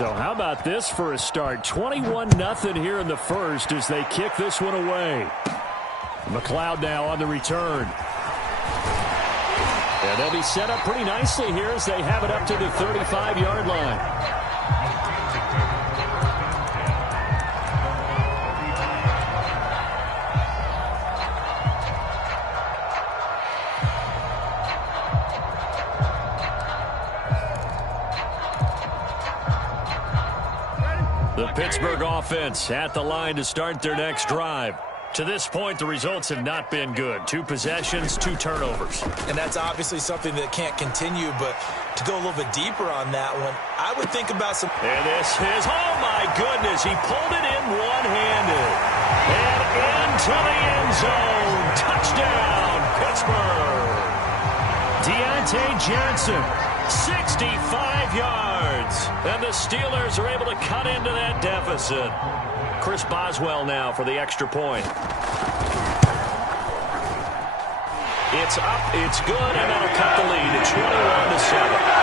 So how about this for a start? 21-0 here in the first as they kick this one away. McLeod now on the return. And they'll be set up pretty nicely here as they have it up to the 35-yard line. The Pittsburgh offense at the line to start their next drive. To this point, the results have not been good. 2 possessions, 2 turnovers. And that's obviously something that can't continue, but to go a little bit deeper on that one, I would think about some... And this is, oh my goodness, he pulled it in one-handed. And into the end zone. Touchdown, Pittsburgh. Deontay Johnson, 65 yards. And the Steelers are able to cut into that deficit. Chris Boswell now for the extra point. It's up, it's good, and that'll cut the lead to 21-7.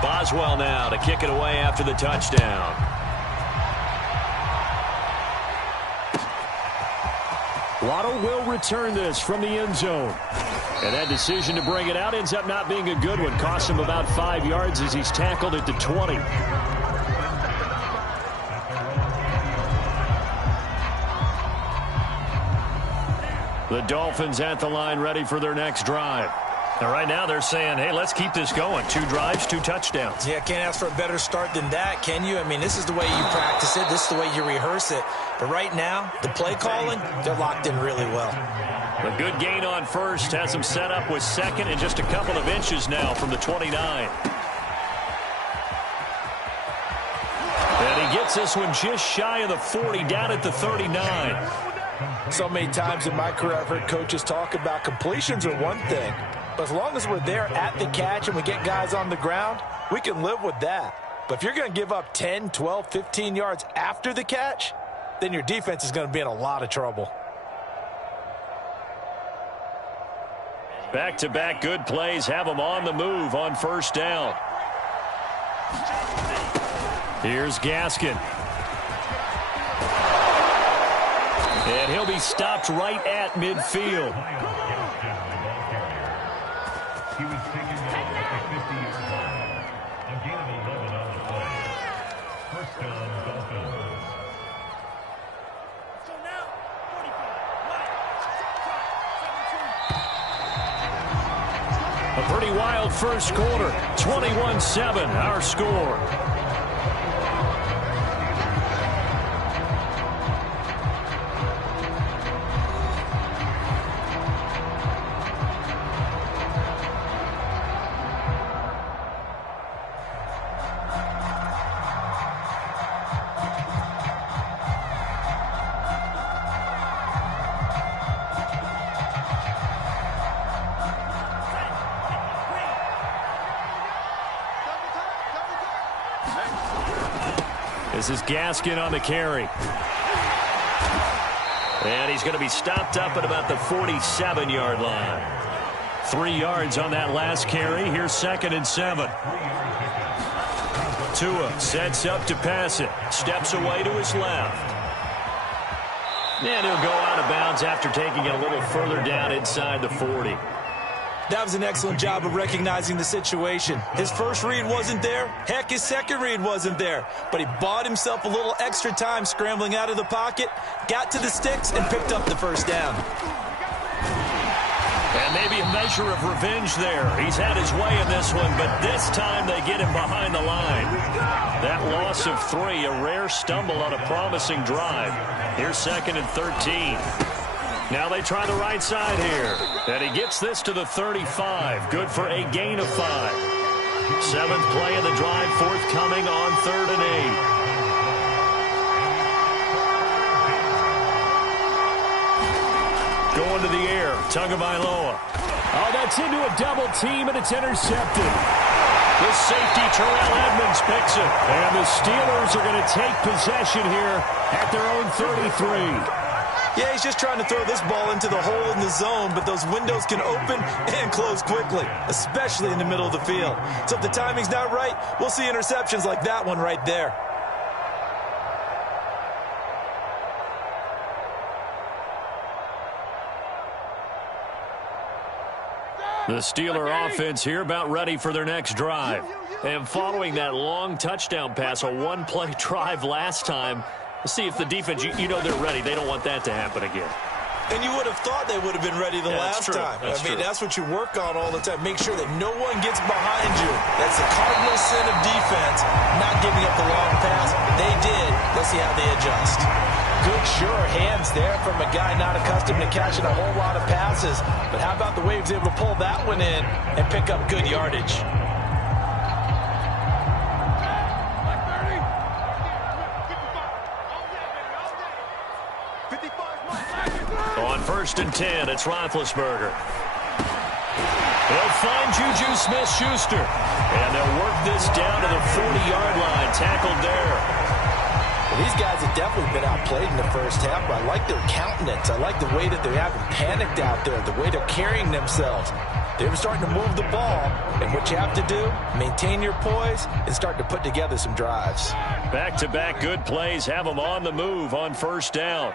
Boswell now to kick it away after the touchdown. Waddle will return this from the end zone. And that decision to bring it out ends up not being a good one. Costs him about 5 yards as he's tackled at the 20. The Dolphins at the line ready for their next drive. Now, right now, they're saying, hey, let's keep this going. 2 drives, 2 touchdowns. Yeah, can't ask for a better start than that, can you? I mean, this is the way you practice it. This is the way you rehearse it. But right now, the play calling, they're locked in really well. A good gain on first has him set up with second and just a couple of inches now from the 29. And he gets this one just shy of the 40, down at the 39. So many times in my career, I've heard coaches talk about completions are one thing. But as long as we're there at the catch and we get guys on the ground, we can live with that. But if you're going to give up 10, 12, 15 yards after the catch, then your defense is going to be in a lot of trouble. Back-to-back good plays have them on the move on first down. Here's Gaskin. And he'll be stopped right at midfield. He was taken down at the 50-yard line. A gain of 11 on the play. First down, Dolphins. So now, 45, A pretty wild first quarter. 21-7, our score. This is Gaskin on the carry. And he's going to be stopped up at about the 47-yard line. 3 yards on that last carry. Here's 2nd and 7. Tua sets up to pass it. Steps away to his left. And he'll go out of bounds after taking it a little further down inside the 40. That was an excellent job of recognizing the situation. His first read wasn't there. Heck, his second read wasn't there. But he bought himself a little extra time scrambling out of the pocket, got to the sticks, and picked up the first down. And maybe a measure of revenge there. He's had his way in this one, but this time they get him behind the line. That loss of 3, a rare stumble on a promising drive. Here's 2nd and 13. Now they try the right side here. And he gets this to the 35. Good for a gain of 5. 7th play of the drive forthcoming on 3rd and 8. going to the air. Tagovailoa. Oh, that's into a double team, and it's intercepted. The safety, Terrell Edmonds, picks it. And the Steelers are going to take possession here at their own 33. Yeah, he's just trying to throw this ball into the hole in the zone, but those windows can open and close quickly, especially in the middle of the field. So if the timing's not right, we'll see interceptions like that one right there. The Steeler offense here about ready for their next drive. And following that long touchdown pass, a one-play drive last time, let's see if the defense, you know they're ready. They don't want that to happen again. And you would have thought they would have been ready the last time. I mean, that's what you work on all the time. Make sure that no one gets behind you. That's the cardinal sin of defense, not giving up the long pass. They did. Let's see how they adjust. Good, sure hands there from a guy not accustomed to catching a whole lot of passes. But how about the way he was able to pull that one in and pick up good yardage? On 1st and 10, it's Roethlisberger. They'll find Juju Smith-Schuster. And they'll work this down to the 40-yard line. Tackled there. Well, these guys have definitely been outplayed in the first half, but I like their countenance. I like the way that they haven't panicked out there, the way they're carrying themselves. They're starting to move the ball, and what you have to do, maintain your poise and start to put together some drives. Back-to-back good plays have them on the move on 1st down.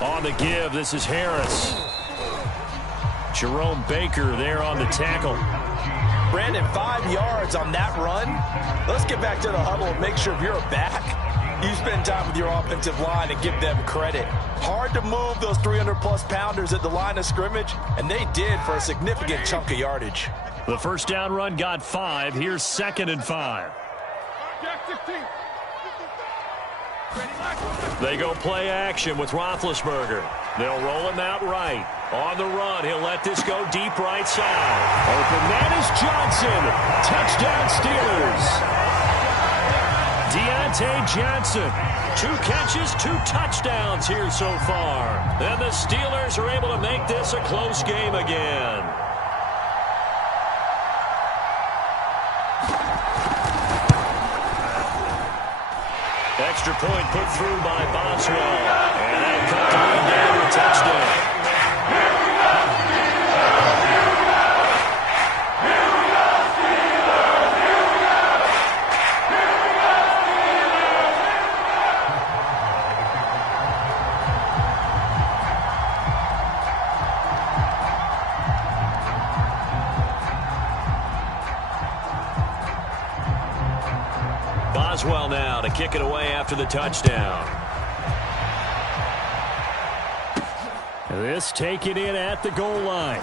On the give, this is Harris. Jerome Baker there on the tackle. Brandon, 5 yards on that run. Let's get back to the huddle and make sure if you're back, you spend time with your offensive line and give them credit. Hard to move those 300-plus pounders at the line of scrimmage, and they did for a significant chunk of yardage. The 1st down run got 5. Here's 2nd and 5. They go play action with Roethlisberger. They'll roll him out right. On the run, he'll let this go deep right side. Open man is Johnson. Touchdown Steelers. Deontay Johnson. 2 catches, 2 touchdowns here so far. And the Steelers are able to make this a close game again. Extra point put through by Boswell. And that cut the lead down to a touchdown. Boswell now to kick it away after the touchdown. This taken in at the goal line.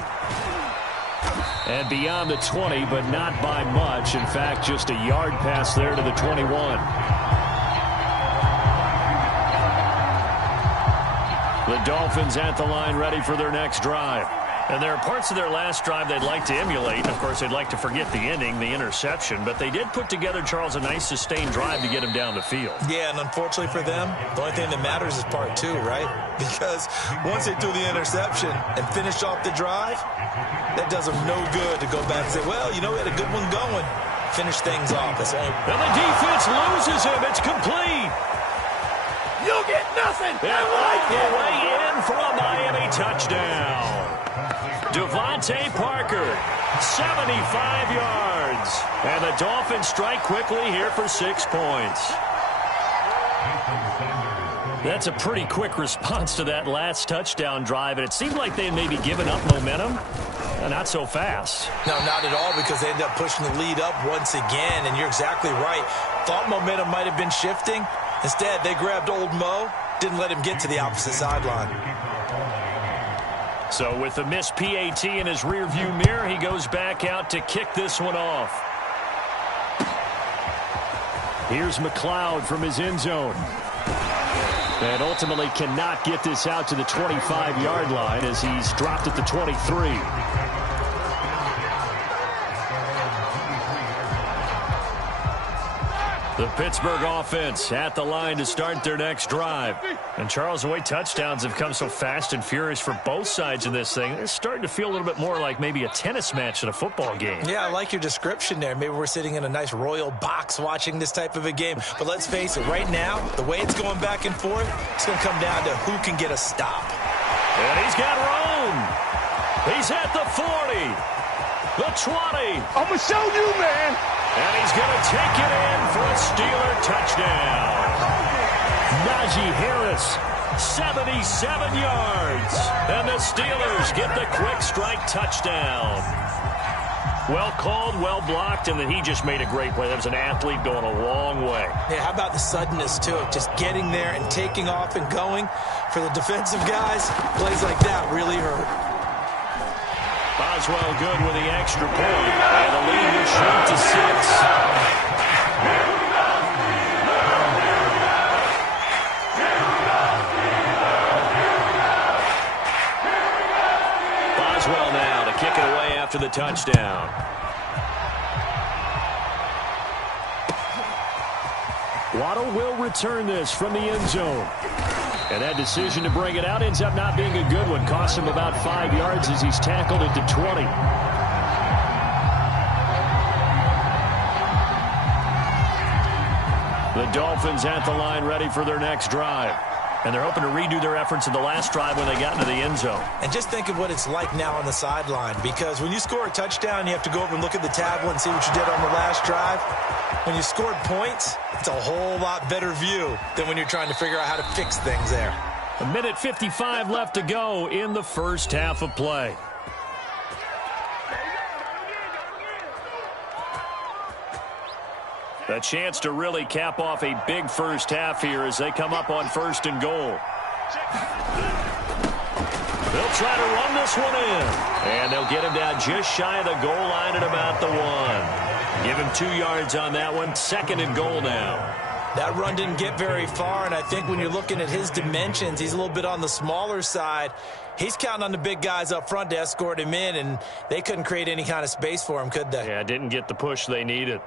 And beyond the 20, but not by much. In fact, just a yard pass there to the 21. The Dolphins at the line ready for their next drive. And there are parts of their last drive they'd like to emulate. Of course, they'd like to forget the ending, the interception. But they did put together, Charles, a nice sustained drive to get him down the field. Yeah, and unfortunately for them, the only thing that matters is part 2, right? Because once they threw the interception and finished off the drive, that does them no good to go back and say, well, you know, we had a good one going. Finish things off. That's only... And the defense loses him. It's complete. You'll get nothing. And right the way in for a Miami touchdown. Devontae Parker, 75 yards. And the Dolphins strike quickly here for 6 points. That's a pretty quick response to that last touchdown drive. And it seemed like they had maybe given up momentum. Not so fast. No, not at all, because they ended up pushing the lead up once again. And you're exactly right. Thought momentum might have been shifting. Instead, they grabbed old Mo, didn't let him get to the opposite sideline. So with the missed PAT in his rearview mirror, he goes back out to kick this one off. Here's McLeod from his end zone. And ultimately cannot get this out to the 25-yard line as he's dropped at the 23. The Pittsburgh offense at the line to start their next drive. And Charles, the way touchdowns have come so fast and furious for both sides of this thing, it's starting to feel a little bit more like maybe a tennis match than a football game. Yeah, I like your description there. Maybe we're sitting in a nice royal box watching this type of a game. But let's face it, right now, the way it's going back and forth, it's going to come down to who can get a stop. And he's got room. He's at the 40, the 20. I'm going to show you, man. And he's going to take it in for a Steeler touchdown. Najee Harris, 77 yards. And the Steelers get the quick strike touchdown. Well called, well blocked, and then he just made a great play. That was an athlete going a long way. Yeah, how about the suddenness to it? Just getting there and taking off and going. For the defensive guys, plays like that really hurt. Boswell good with the extra point. And the lead will shrink to 6. Boswell now to kick it away after the touchdown. Waddle will return this from the end zone. And that decision to bring it out ends up not being a good one. Costs him about 5 yards as he's tackled at the 20. The Dolphins at the line ready for their next drive. And they're hoping to redo their efforts in the last drive when they got into the end zone. And just think of what it's like now on the sideline. Because when you score a touchdown, you have to go over and look at the tablet and see what you did on the last drive. When you scored points, it's a whole lot better view than when you're trying to figure out how to fix things there. 1:55 left to go in the first half of play. A chance to really cap off a big first half here as they come up on 1st and goal. They'll try to run this one in. And they'll get him down just shy of the goal line at about the 1. Give him 2 yards on that one. 2nd and goal now. That run didn't get very far, and I think when you're looking at his dimensions, he's a little bit on the smaller side. He's counting on the big guys up front to escort him in, and they couldn't create any kind of space for him, could they? Yeah, didn't get the push they needed.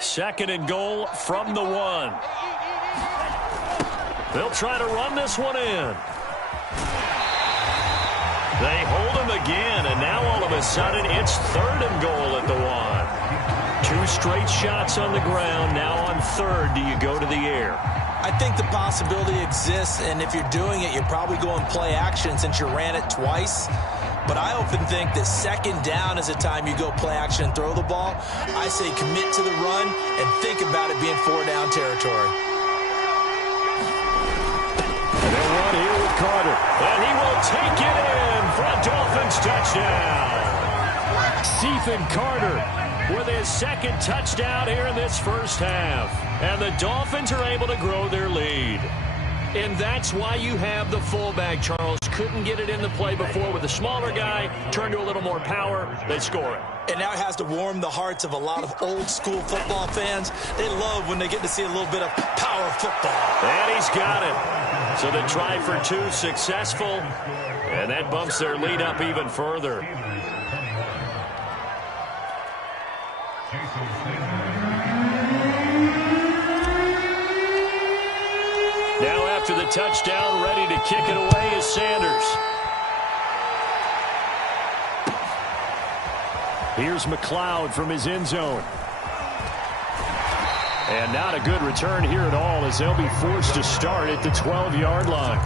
Second and goal from the 1. They'll try to run this one in. They hold him again, and now all of a sudden it's 3rd and goal at the 1. 2 straight shots on the ground. Now on 3rd, do you go to the air? I think the possibility exists, and if you're doing it, you're probably going play action since you ran it twice. But I often think that 2nd down is a time you go play action and throw the ball. I say commit to the run and think about it being 4-down territory. They'll run here with Carter. And he will take it in for a Dolphins touchdown. Ethan Carter with his 2nd touchdown here in this first half. And the Dolphins are able to grow their lead. And that's why you have the fullback, Charles. Couldn't get it in the play before with the smaller guy. Turned to a little more power. They score it. And now it has to warm the hearts of a lot of old-school football fans. They love when they get to see a little bit of power football. And he's got it. So the try for 2 successful. And that bumps their lead up even further. Now after the touchdown, ready to kick it away is Sanders. Here's McLeod from his end zone. And not a good return here at all as they'll be forced to start at the 12-yard line.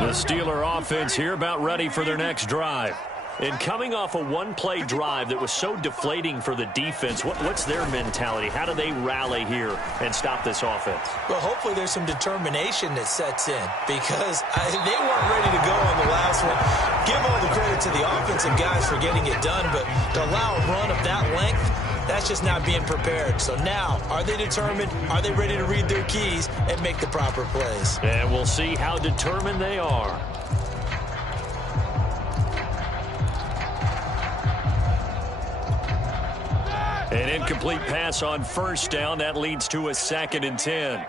The Steeler offense here about ready for their next drive. And coming off a one-play drive that was so deflating for the defense, what's their mentality? How do they rally here and stop this offense? Well, hopefully there's some determination that sets in because they weren't ready to go on the last one. Give all the credit to the offensive guys for getting it done, but to allow a run of that length, that's just not being prepared. So now, are they determined? Are they ready to read their keys and make the proper plays? And we'll see how determined they are. An incomplete pass on first down. That leads to a 2nd and 10.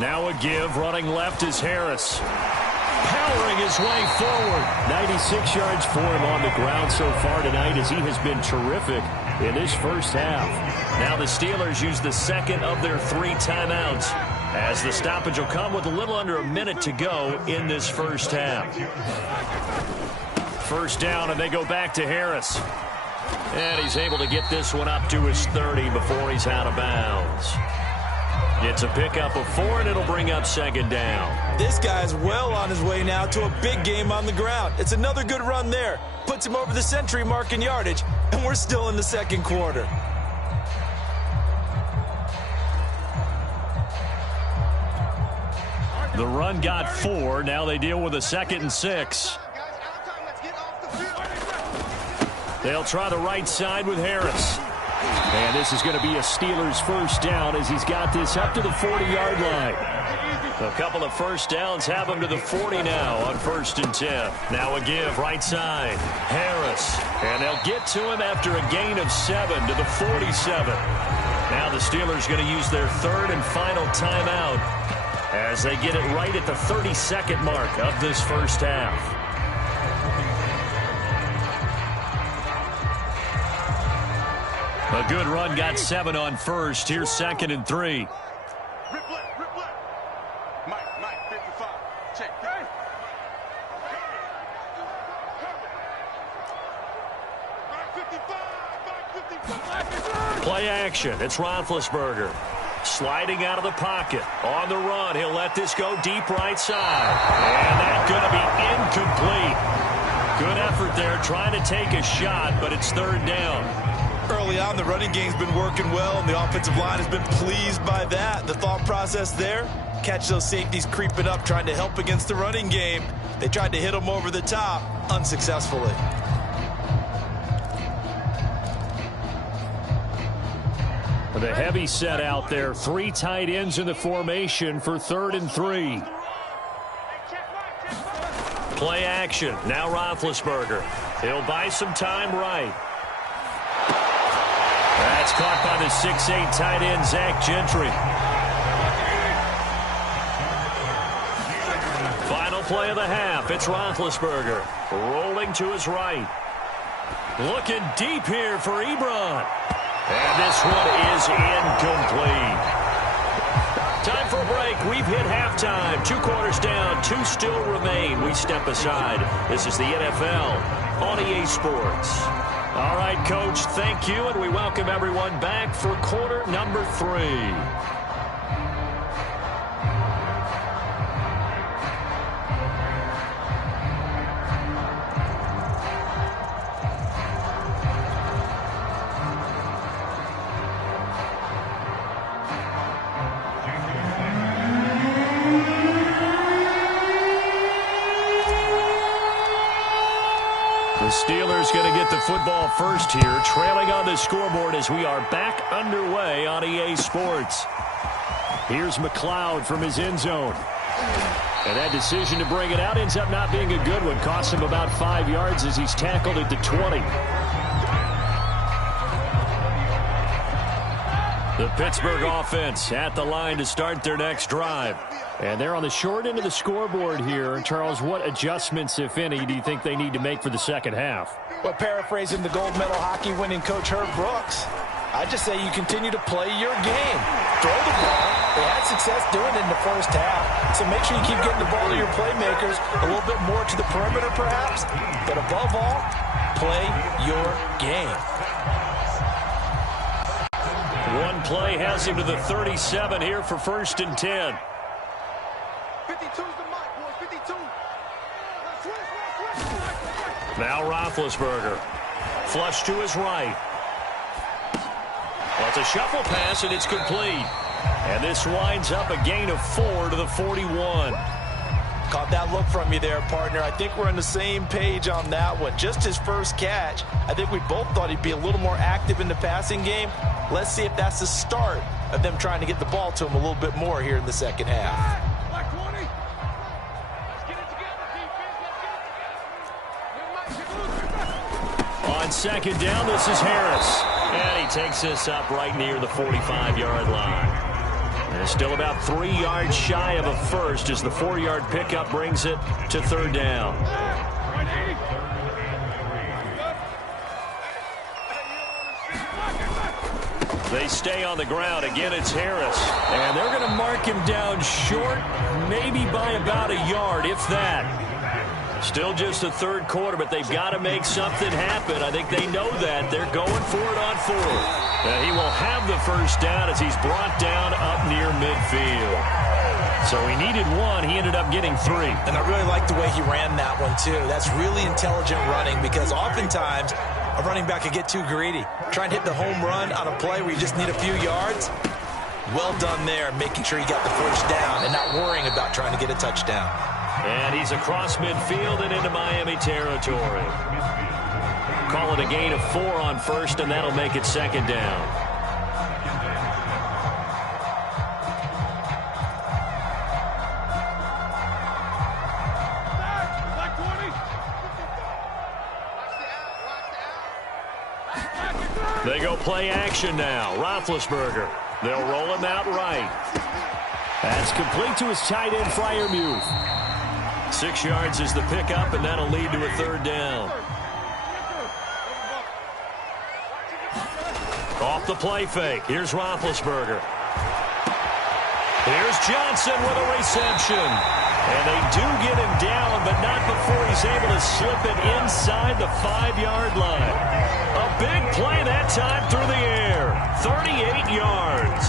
Now a give. Running left is Harris. Powering his way forward. 96 yards for him on the ground so far tonight as he has been terrific in this first half. Now the Steelers use the second of their 3 timeouts as the stoppage will come with a little under a minute to go in this first half. First down, and they go back to Harris. And he's able to get this one up to his 30 before he's out of bounds. It's a pickup of 4, and it'll bring up 2nd down. This guy's well on his way now to a big game on the ground. It's another good run there. Puts him over the century mark in yardage, and we're still in the second quarter. The run got 4. Now they deal with a 2nd and 6. They'll try the right side with Harris. And this is going to be a Steelers first down as he's got this up to the 40-yard line. A couple of first downs have him to the 40 now on 1st and 10. Now a give right side. Harris. And they'll get to him after a gain of 7 to the 47. Now the Steelers going to use their 3rd and final timeout as they get it right at the 32nd mark of this first half. A good run got 7 on first. Here's 2nd and 3. Play action. It's Roethlisberger. Sliding out of the pocket. On the run. He'll let this go deep right side. And that's going to be incomplete. Good effort there trying to take a shot, but it's 3rd down. Early on, the running game's been working well, and the offensive line has been pleased by that. The thought process there, catch those safeties creeping up, trying to help against the running game. They tried to hit them over the top, unsuccessfully. The heavy set out there. 3 tight ends in the formation for 3rd and 3. Play action. Now Roethlisberger. He'll buy some time right. That's caught by the 6'8" tight end, Zach Gentry. Final play of the half. It's Roethlisberger. Rolling to his right. Looking deep here for Ebron. And this one is incomplete. Time for a break. We've hit halftime. 2 quarters down. 2 still remain. We step aside. This is the NFL on EA Sports. All right, Coach, thank you, and we welcome everyone back for quarter number 3. The Steelers going to get the football first here, trailing on the scoreboard as we are back underway on EA Sports. Here's McLeod from his end zone. And that decision to bring it out ends up not being a good one. Costs him about 5 yards as he's tackled at the 20. The Pittsburgh offense at the line to start their next drive. And they're on the short end of the scoreboard here. Charles, what adjustments, if any, do you think they need to make for the second half? Well, paraphrasing the gold medal hockey winning coach Herb Brooks, I just say you continue to play your game. Throw the ball. They had success doing it in the first half. So make sure you keep getting the ball to your playmakers, a little bit more to the perimeter perhaps. But above all, play your game. One play has him to the 37 here for 1st and 10. 52's the mark, boys. 52. Now Roethlisberger. Flush to his right. Well, it's a shuffle pass, and it's complete. And this winds up a gain of 4 to the 41. Caught that look from you there, partner. I think we're on the same page on that one. Just his first catch. I think we both thought he'd be a little more active in the passing game. Let's see if that's the start of them trying to get the ball to him a little bit more here in the second half. On second down, this is Harris. And he takes this up right near the 45-yard line. And still about 3 yards shy of a first as the 4-yard pickup brings it to third down. They stay on the ground. Again, it's Harris. And they're going to mark him down short, maybe by about a yard, if that. Still just the third quarter, but they've got to make something happen. I think they know that. They're going for it on fourth. He will have the first down as he's brought down up near midfield. So he needed 1. He ended up getting 3. And I really like the way he ran that one, too. That's really intelligent running because oftentimes a running back can get too greedy. Trying to hit the home run on a play where you just need a few yards. Well done there, making sure you got the first down and not worrying about trying to get a touchdown. And he's across midfield and into Miami territory. Call it a gain of 4 on first, and that'll make it second down. They go play action now. Roethlisberger. They'll roll him out right. That's complete to his tight end, Freiermuth. 6 yards is the pickup, and that'll lead to a third down. Off the play fake. Here's Roethlisberger. Here's Johnson with a reception. And they do get him down, but not before he's able to slip it inside the 5-yard line. A big play that time through the air. 38 yards.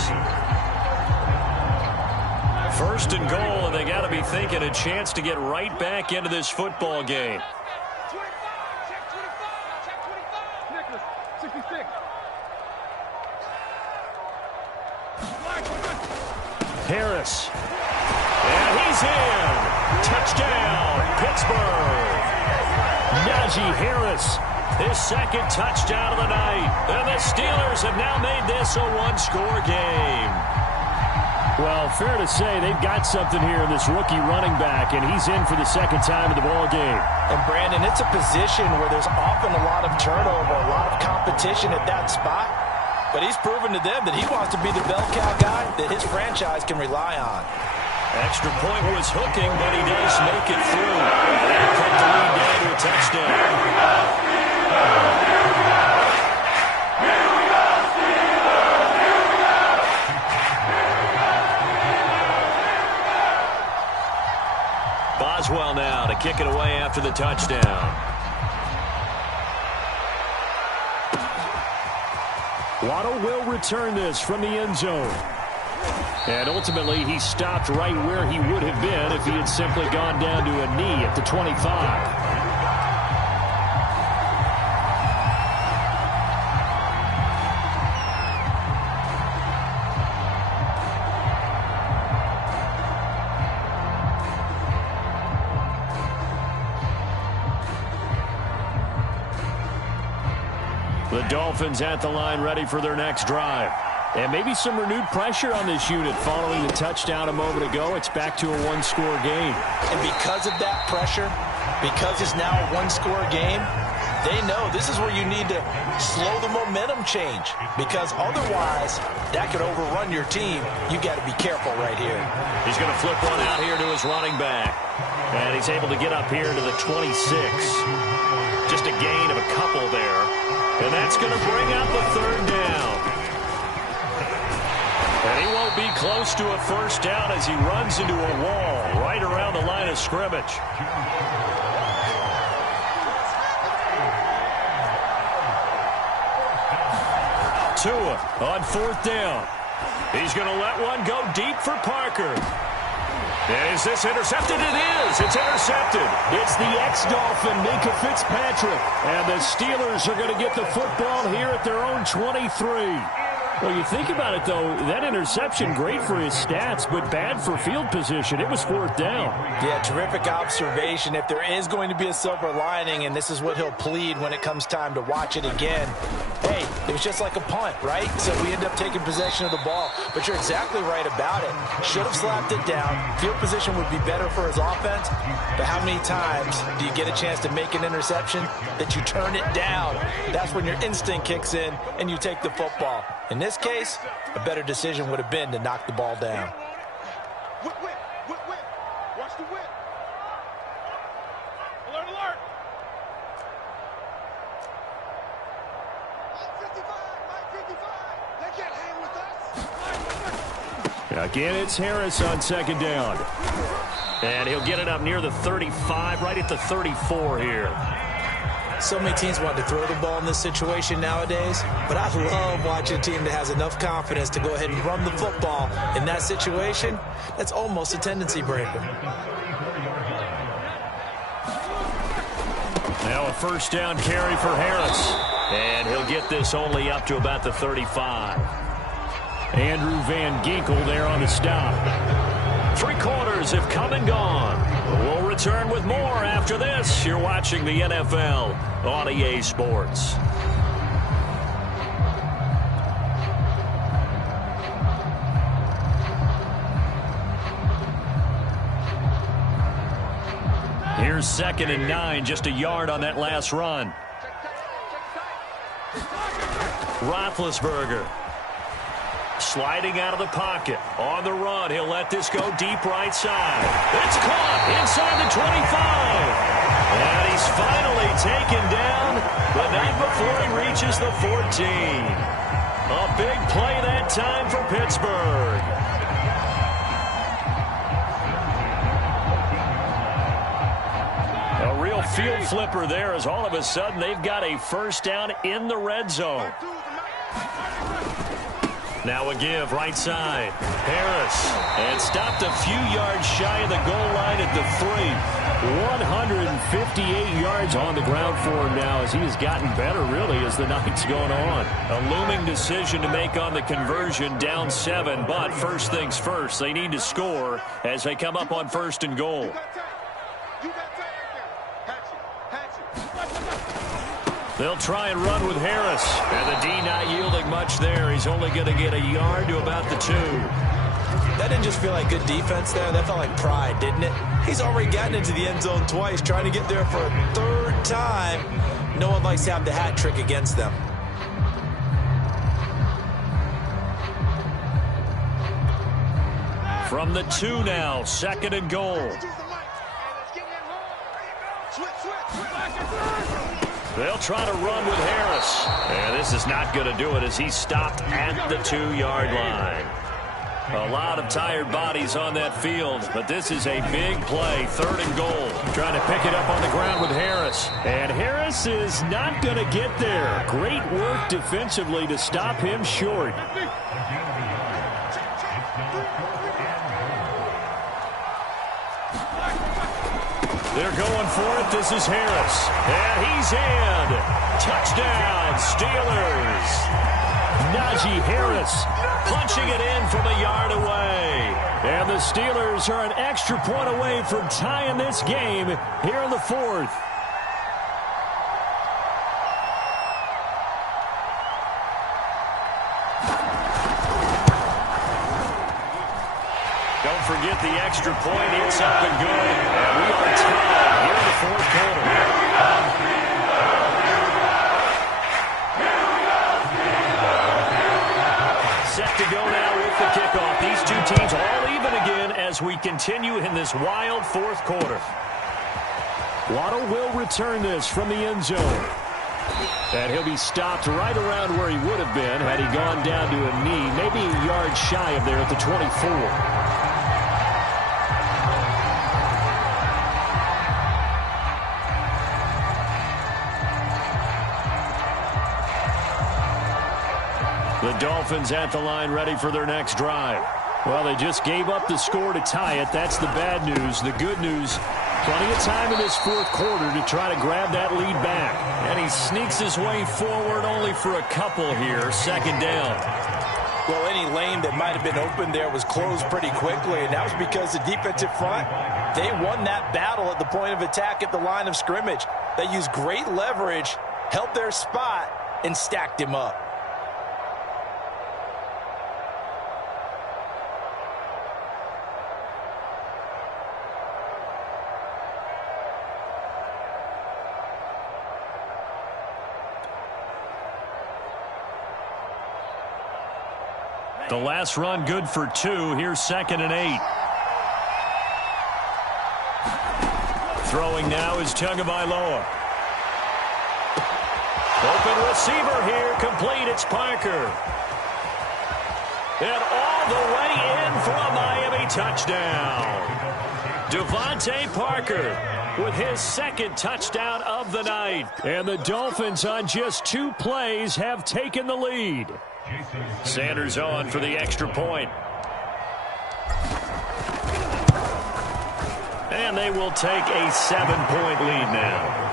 First and goal, and they got to be thinking a chance to get right back into this football game. Harris. And he's in. Touchdown, Pittsburgh. Najee Harris, his second touchdown of the night. And the Steelers have now made this a one-score game. Well, fair to say they've got something here in this rookie running back, and he's in for the second time in the ball game. And, Brandon, it's a position where there's often a lot of turnover, a lot of competition at that spot. But he's proven to them that he wants to be the bell cow guy that his franchise can rely on. Extra point was hooking, but he does make it through. That cut the lead down to a touchdown. Boswell now to kick it away after the touchdown. Waddle will return this from the end zone. And ultimately, he stopped right where he would have been if he had simply gone down to a knee at the 25. The Dolphins at the line ready for their next drive. And maybe some renewed pressure on this unit following the touchdown a moment ago. It's back to a one-score game. And because of that pressure, because it's now a one-score game, they know this is where you need to slow the momentum change. Because otherwise, that could overrun your team. You got to be careful right here. He's going to flip one out here to his running back. And he's able to get up here to the 26. Just a gain of a couple there. And that's going to bring up the third down. And he won't be close to a first down as he runs into a wall right around the line of scrimmage. Tua on fourth down. He's going to let one go deep for Parker. And is this intercepted? It is. It's intercepted. It's the ex-Dolphin, Minka Fitzpatrick. And the Steelers are going to get the football here at their own 23. Well, you think about it, though, that interception, great for his stats, but bad for field position. It was fourth down. Yeah, terrific observation. If there is going to be a silver lining, and this is what he'll plead when it comes time to watch it again, hey, it was just like a punt, right? So we end up taking possession of the ball. But you're exactly right about it. Should have slapped it down. Field position would be better for his offense. But how many times do you get a chance to make an interception that you turn it down? That's when your instinct kicks in and you take the football. In this case, a better decision would have been to knock the ball down. Whip. Watch the whip. Alert. Mike 55. They can't hang with us. Again, it's Harris on second down. And he'll get it up near the 35, right at the 34 here. So many teams want to throw the ball in this situation nowadays, but I love watching a team that has enough confidence to go ahead and run the football in that situation. That's almost a tendency breaker. Now a first down carry for Harris. And he'll get this only up to about the 35. Andrew Van Ginkel there on the stop. 3 quarters have come and gone. We'll return with more after this. You're watching the NFL on EA Sports. Here's 2nd and 9, just a yard on that last run. Roethlisberger. Sliding out of the pocket. On the run. He'll let this go deep right side. It's caught inside the 25. And he's finally taken down, but not before he reaches the 14. A big play that time for Pittsburgh. A real field flipper there as all of a sudden they've got a first down in the red zone. Now a give right side. Harris. And stopped a few yards shy of the goal line at the 3. 158 yards on the ground for him now as he has gotten better, really, as the night's going on. A looming decision to make on the conversion, down 7. But first things first, they need to score as they come up on 1st and goal. They'll try and run with Harris. And the D not yielding much there. He's only going to get a yard to about the 2. That didn't just feel like good defense there. That felt like pride, didn't it? He's already gotten into the end zone twice, trying to get there for a 3rd time. No one likes to have the hat trick against them. From the 2 now, 2nd and goal. They'll try to run with Harris. And this is not going to do it as he's stopped at the 2-yard line. A lot of tired bodies on that field, but this is a big play, 3rd and goal. Trying to pick it up on the ground with Harris. And Harris is not going to get there. Great work defensively to stop him short. They're going for it. This is Harris. And he's in. Touchdown, Steelers. Najee Harris punching it in from a yard away. And the Steelers are an extra point away from tying this game here in the 4th. Don't forget the extra point. It's up and good. And we are tied here in the 4th quarter. Set to go now with the kickoff. These two teams all even again as we continue in this wild 4th quarter. Waddle will return this from the end zone. And he'll be stopped right around where he would have been had he gone down to a knee, maybe a yard shy of there at the 24. The Dolphins at the line ready for their next drive. Well, they just gave up the score to tie it. That's the bad news. The good news, plenty of time in this fourth quarter to try to grab that lead back. And he sneaks his way forward only for a couple here. Second down. Well, any lane that might have been open there was closed pretty quickly, and that was because the defensive front, they won that battle at the point of attack at the line of scrimmage. They used great leverage, held their spot, and stacked him up. The last run good for 2. Here's 2nd and 8. Throwing now is Tagovailoa. Open receiver here, complete. It's Parker. And all the way in for a Miami touchdown. Devontae Parker with his 2nd touchdown of the night. And the Dolphins on just 2 plays have taken the lead. Sanders on for the extra point. And they will take a 7-point lead now.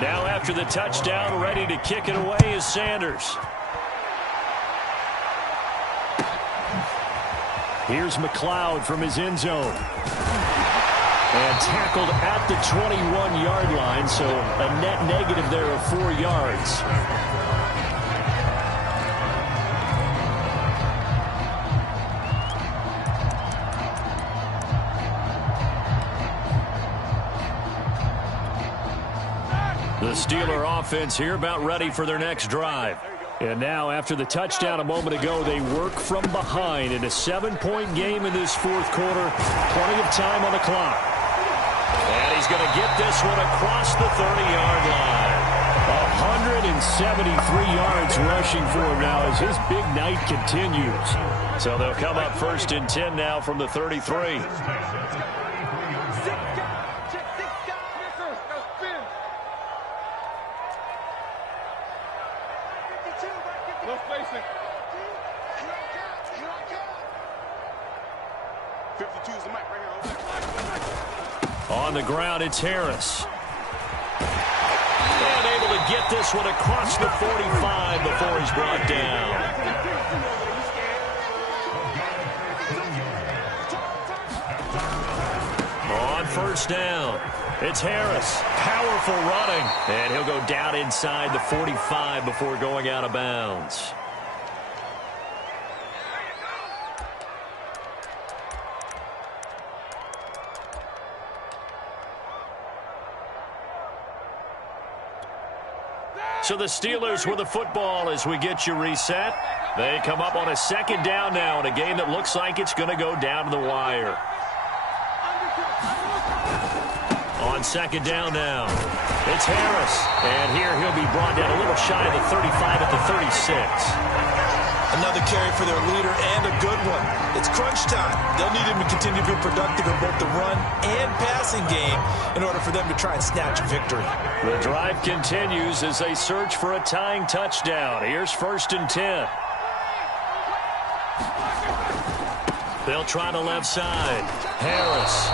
Now after the touchdown, ready to kick it away is Sanders. Here's McLeod from his end zone. And tackled at the 21-yard line, so a net negative there of 4 yards. The Steeler offense here about ready for their next drive. And now, after the touchdown a moment ago, they work from behind in a 7-point game in this fourth quarter. Plenty of time on the clock. And he's going to get this one across the 30-yard line. 173 yards rushing for him now as his big night continues. So they'll come up 1st and 10 now from the 33. On the ground, it's Harris. And able to get this one across the 45 before he's brought down. On 1st down, it's Harris. Powerful running. And he'll go down inside the 45 before going out of bounds. So the Steelers with the football as we get you reset. They come up on a 2nd down now in a game that looks like it's going to go down to the wire. On 2nd down now, it's Harris. And here he'll be brought down a little shy of the 35 at the 36. Another carry for their leader and a good one. It's crunch time. They'll need him to continue to be productive in both the run and passing game in order for them to try and snatch a victory. The drive continues as they search for a tying touchdown. Here's 1st and 10. They'll try the left side. Harris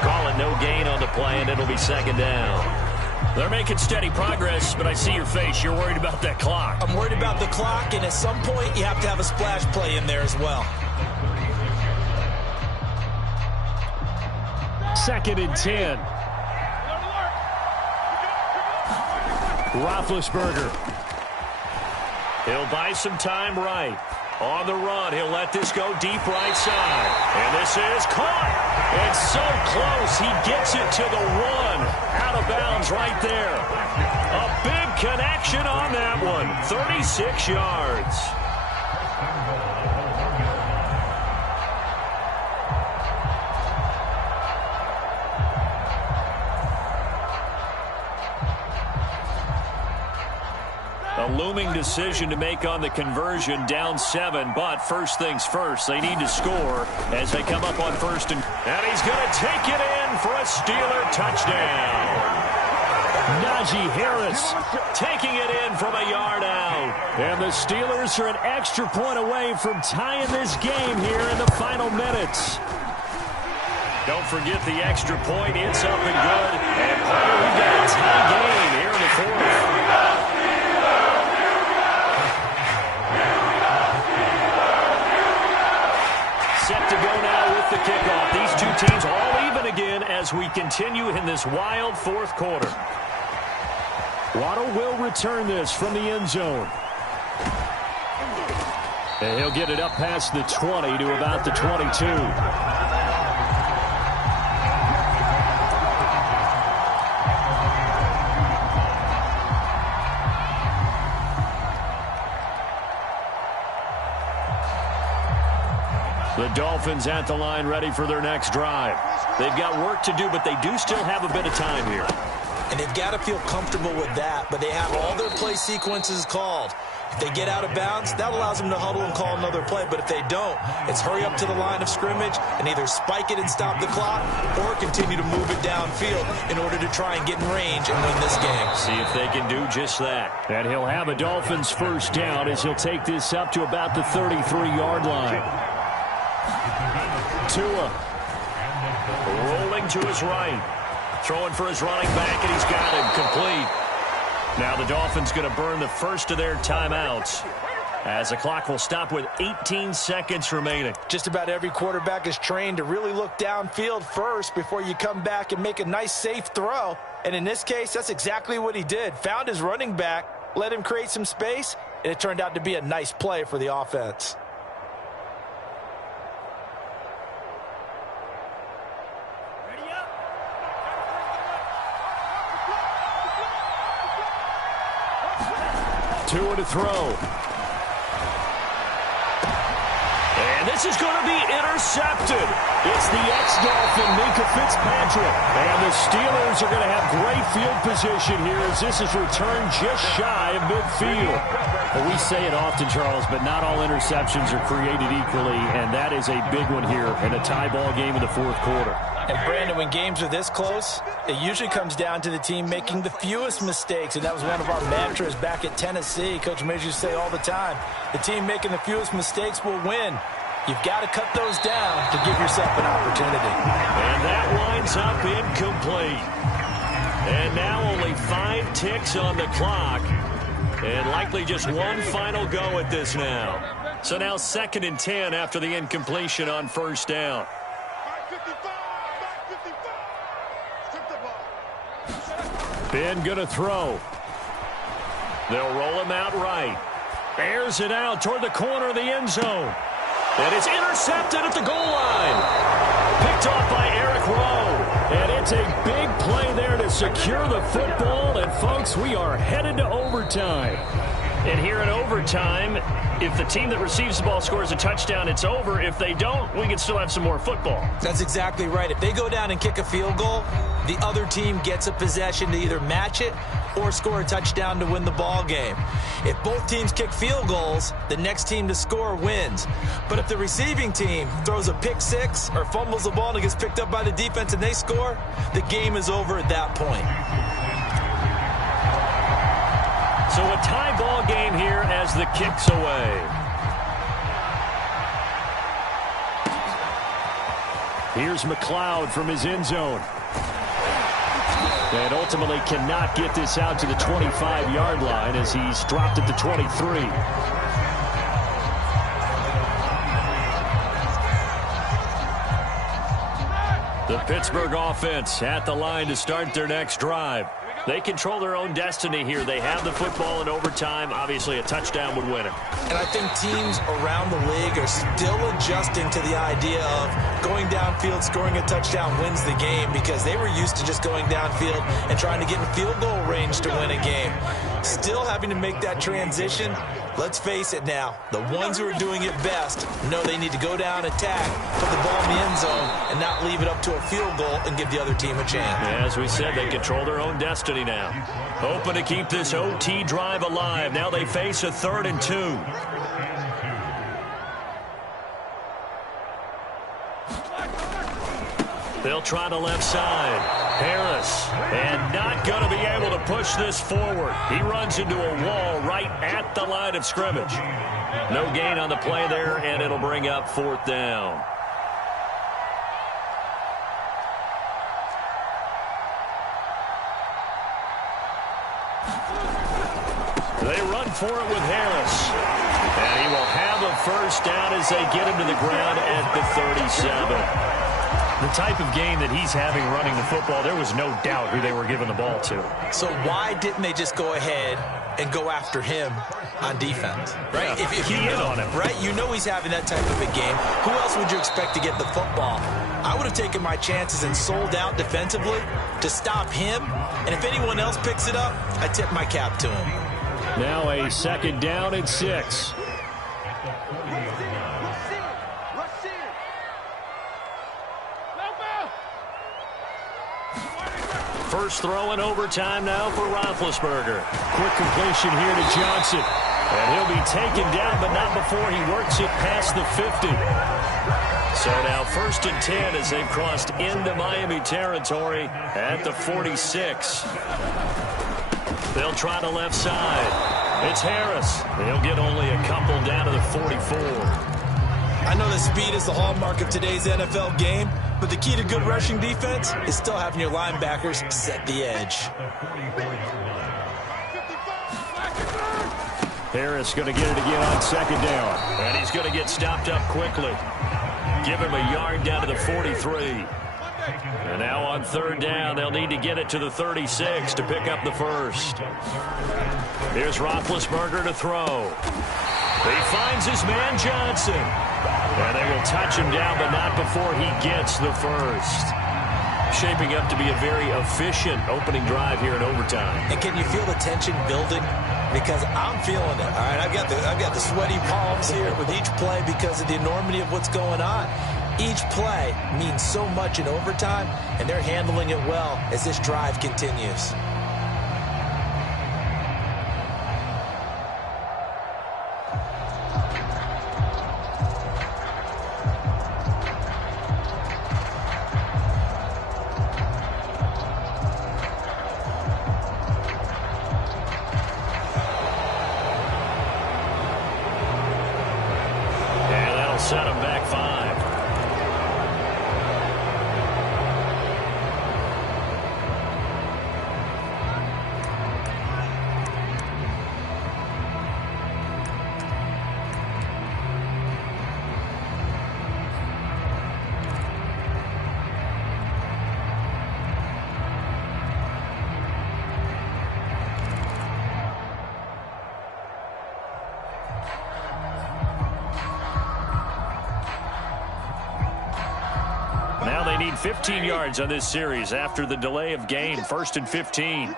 calling no gain on the play, and it'll be 2nd down. They're making steady progress, but I see your face. You're worried about that clock. I'm worried about the clock, and at some point, you have to have a splash play in there as well. 2nd and 10. Roethlisberger. He'll buy some time right. On the run, he'll let this go deep right side. And this is caught. It's so close. He gets it to the 1. Out of bounds right there. A big connection on that one. 36 yards. A looming decision to make on the conversion, down 7, but first things first, they need to score as they come up on 1st and he's going to take it in for a Steeler touchdown. Najee Harris taking it in from a yard out. And the Steelers are an extra point away from tying this game here in the final minutes. Don't forget the extra point. It's up and good. And we've got a tie game here in the fourth. Set to go now with the kickoff. These two teams all even again as we continue in this wild fourth quarter. Waddle will return this from the end zone. And he'll get it up past the 20 to about the 22. The Dolphins at the line ready for their next drive. They've got work to do, but they do still have a bit of time here. And they've got to feel comfortable with that, but they have all their play sequences called. If they get out of bounds, that allows them to huddle and call another play. But if they don't, it's hurry up to the line of scrimmage and either spike it and stop the clock or continue to move it downfield in order to try and get in range and win this game. See if they can do just that. And he'll have a Dolphins first down as he'll take this up to about the 33-yard line. Tua rolling to his right. Throwing for his running back, and he's got him complete. Now the Dolphins going to burn the first of their timeouts as the clock will stop with 18 seconds remaining. Just about every quarterback is trained to really look downfield first before you come back and make a nice, safe throw. And in this case, that's exactly what he did. Found his running back, let him create some space, and it turned out to be a nice play for the offense. Tua to throw. And this is going to be intercepted. It's the ex-Dolphin, Minkah Fitzpatrick. And the Steelers are going to have great field position here as this is returned just shy of midfield. Well, we say it often, Charles, but not all interceptions are created equally, and that is a big one here in a tie ball game in the fourth quarter. And Brandon, when games are this close, it usually comes down to the team making the fewest mistakes, and that was one of our mantras back at Tennessee. Coach Mears used to say all the time, the team making the fewest mistakes will win. You've got to cut those down to give yourself an opportunity. And that winds up incomplete. And now only 5 ticks on the clock, and likely just one final go at this now. So now 2nd and 10 after the incompletion on first down. Ben gonna throw. They'll roll him out right. Airs it out toward the corner of the end zone. And it's intercepted at the goal line. Picked off by Eric Rowe. And it's a big play there to secure the football. And, folks, we are headed to overtime. And here in overtime, if the team that receives the ball scores a touchdown, it's over. If they don't, we can still have some more football. That's exactly right. If they go down and kick a field goal, the other team gets a possession to either match it or score a touchdown to win the ball game. If both teams kick field goals, the next team to score wins. But if the receiving team throws a pick six or fumbles the ball and it gets picked up by the defense and they score, the game is over at that point. So a tie ball game here as the kick's away. Here's McLeod from his end zone. And ultimately cannot get this out to the 25-yard line as he's dropped at the 23. The Pittsburgh offense at the line to start their next drive. They control their own destiny here. They have the football in overtime. Obviously, a touchdown would win it. And I think teams around the league are still adjusting to the idea of going downfield, scoring a touchdown wins the game, because they were used to just going downfield and trying to get in field goal range to win a game. Still having to make that transition. Let's face it now, the ones who are doing it best know they need to go down, attack, put the ball in the end zone, and not leave it up to a field goal and give the other team a chance. As we said, they control their own destiny now. Hoping to keep this OT drive alive. Now they face a 3rd and 2. They'll try the left side. Harris, and not going to be able to push this forward. He runs into a wall right at the line of scrimmage. No gain on the play there, and it'll bring up 4th down. They run for it with Harris. And he will have a 1st down as they get him to the ground at the 37. The type of game that he's having running the football, there was no doubt who they were giving the ball to. So why didn't they just go ahead and go after him on defense? Right? Yeah, if you know, on him. right? You know he's having that type of a game. Who else would you expect to get the football? I would have taken my chances and sold out defensively to stop him. And if anyone else picks it up, I tip my cap to him. Now a 2nd down and 6. First throw in overtime now for Roethlisberger. Quick completion here to Johnson. And he'll be taken down, but not before he works it past the 50. So now 1st and 10 as they've crossed into Miami territory at the 46. They'll try the left side. It's Harris. He'll get only a couple down to the 44. I know that speed is the hallmark of today's NFL game, but the key to good rushing defense is still having your linebackers set the edge. Harris going to get it again on 2nd down. And he's going to get stopped up quickly. Give him a yard down to the 43. And now on 3rd down, they'll need to get it to the 36 to pick up the 1st. Here's Roethlisberger to throw. He finds his man Johnson. And they will touch him down, but not before he gets the 1st. Shaping up to be a very efficient opening drive here in overtime. And can you feel the tension building? Because I'm feeling it. All right, I've got the sweaty palms here with each play because of the enormity of what's going on. Each play means so much in overtime, and they're handling it well as this drive continues. Set him back 5. Now they need 15 yards on this series after the delay of game. 1st and 15.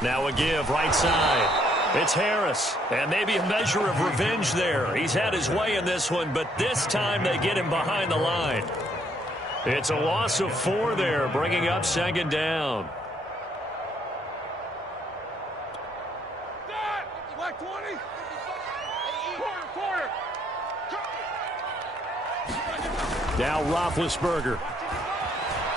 Now a give right side. It's Harris. And maybe a measure of revenge there. He's had his way in this one, but this time they get him behind the line. It's a loss of 4 there, bringing up 2nd down. Now Roethlisberger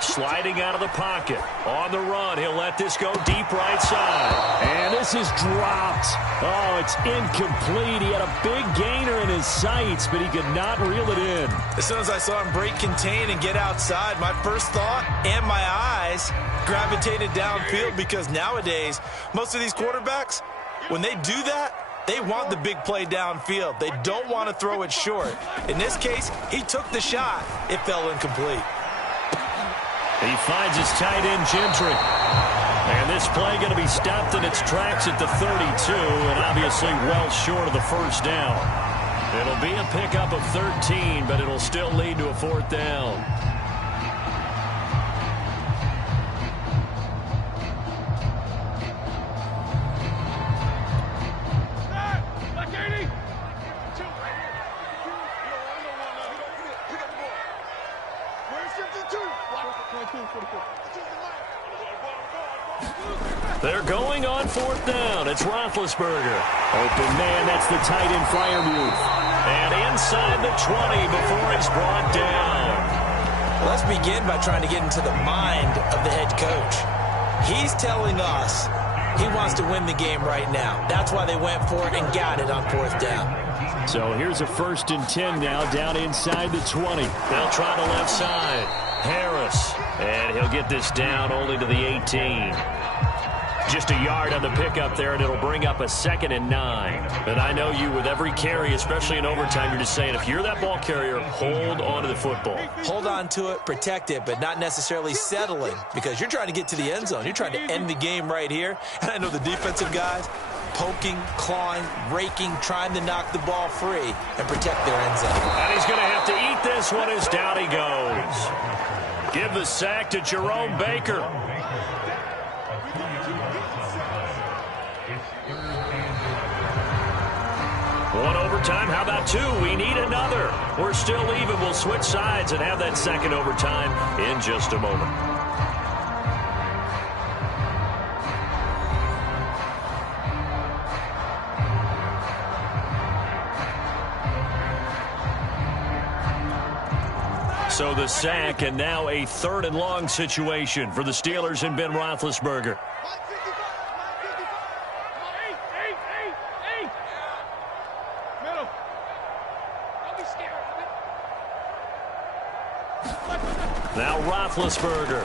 sliding out of the pocket. On the run, he'll let this go deep right side. And this is dropped. Oh, it's incomplete. He had a big gainer in his sights, but he could not reel it in. As soon as I saw him break contain and get outside, my first thought and my eyes gravitated downfield because nowadays, most of these quarterbacks, when they do that, they want the big play downfield. They don't want to throw it short. In this case, he took the shot. It fell incomplete. He finds his tight end, Gentry. And this play going to be stopped in its tracks at the 32, and obviously well short of the 1st down. It'll be a pickup of 13, but it'll still lead to a 4th down. They're going on 4th down. It's Roethlisberger. Open man, that's the tight end Freiermuth. And inside the 20 before he's brought down. Let's begin by trying to get into the mind of the head coach. He's telling us he wants to win the game right now. That's why they went for it and got it on 4th down. So here's a 1st and 10 now, down inside the 20. They'll try the left side. Harris. And he'll get this down only to the 18. Just a yard on the pickup there, and it'll bring up a 2nd and 9. And I know you, with every carry, especially in overtime, you're just saying, if you're that ball carrier, hold on to the football. Hold on to it, protect it, but not necessarily settling, because you're trying to get to the end zone. You're trying to end the game right here. And I know the defensive guys poking, clawing, raking, trying to knock the ball free and protect their end zone. And he's going to have to eat this one as down he goes. Give the sack to Jerome Baker. One overtime. How about 2? We need another. We're still even. We'll switch sides and have that 2nd overtime in just a moment. So the sack, and now a 3rd and long situation for the Steelers and Ben Roethlisberger. Now Roethlisberger.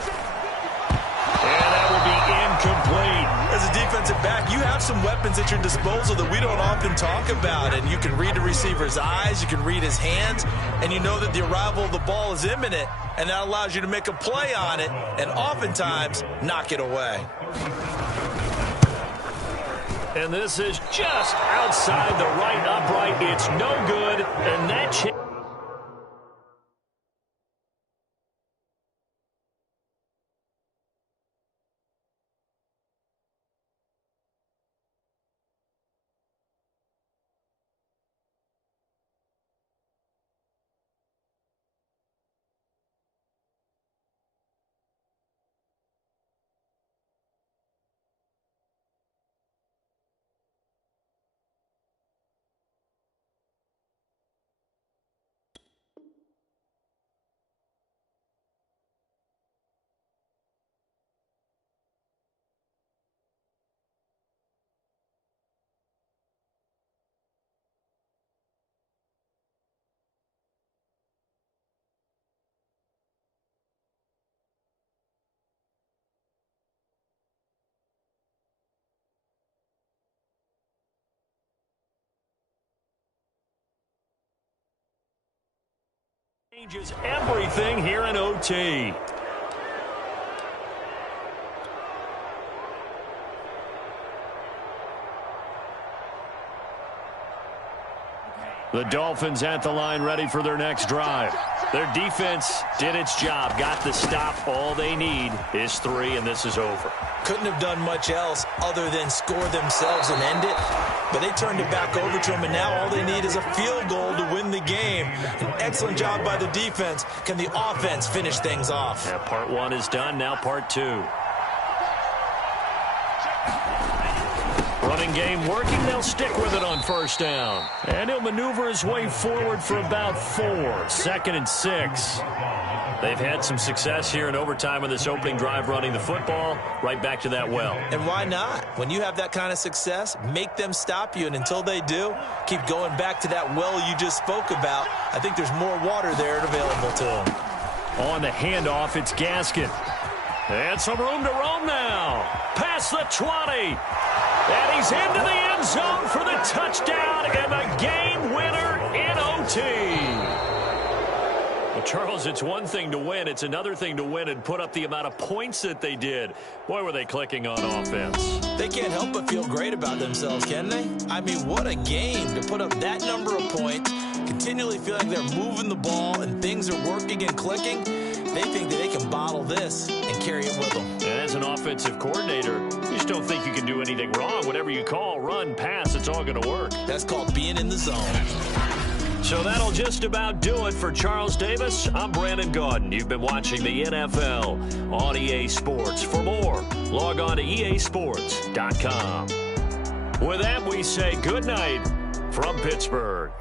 And that will be incomplete. As a defensive back, you have some weapons at your disposal that we don't often talk about. And you can read the receiver's eyes, you can read his hands, and you know that the arrival of the ball is imminent. And that allows you to make a play on it and oftentimes knock it away. And this is just outside the right upright. It's no good. And that changes everything here in OT. The Dolphins at the line, ready for their next drive. Their defense did its job, got the stop. All they need is 3, and this is over. Couldn't have done much else other than score themselves and end it. But they turned it back over to them, and now all they need is a field goal to win the game. An excellent job by the defense. Can the offense finish things off? Yeah, part 1 is done, now part 2. Running game working, they'll stick with it on 1st down. And he'll maneuver his way forward for about 4. 2nd and 6. They've had some success here in overtime on this opening drive running the football. Right back to that well. And why not? When you have that kind of success, make them stop you. And until they do, keep going back to that well you just spoke about. I think there's more water there available to them. On the handoff, it's Gaskin. And some room to roam now. Past the 20. And he's into the end zone for the touchdown and the game winner in OT. Well, Charles, it's one thing to win. It's another thing to win and put up the amount of points that they did. Boy, were they clicking on offense. They can't help but feel great about themselves, can they? I mean, what a game to put up that number of points, continually feeling they're moving the ball and things are working and clicking. They think that they can bottle this and carry it with them. And as an offensive coordinator, you just don't think you can do anything wrong. Whatever you call, run, pass, it's all going to work. That's called being in the zone. So that'll just about do it for Charles Davis. I'm Brandon Gaudin. You've been watching the NFL on EA Sports. For more, log on to easports.com. With that, we say good night from Pittsburgh.